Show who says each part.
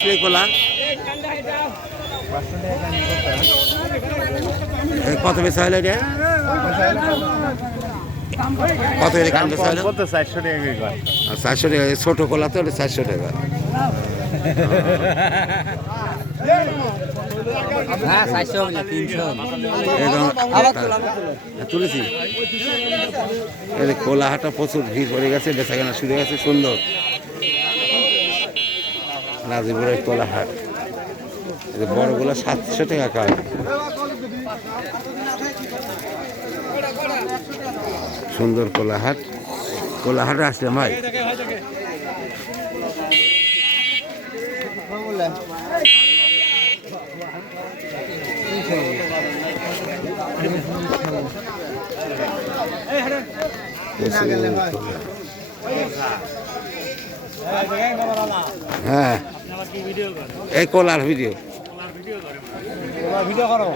Speaker 1: এই কত বেশি হলো এটা? কত কান বেশি হলো?
Speaker 2: চারশো টাকা
Speaker 1: চারশো ছোট তো চারশো টাকা।
Speaker 3: হ্যাঁ চারশো না তিনশো।
Speaker 1: একদম তুলেছি এই যে খোলা হাটা প্রচুর ভিড় পড়ে গেছে বেচাকেনা শুরু হয়ে গেছে সুন্দর। নাজিপুরের খোলা হাট এই যে বড়গুলো সাতশো টাকা কার। সুন্দর কোলাহাট। কোলাহাটে আসলে ভাই? হ্যাঁ। এই কলার ভিডিও
Speaker 2: ভিডিও করো।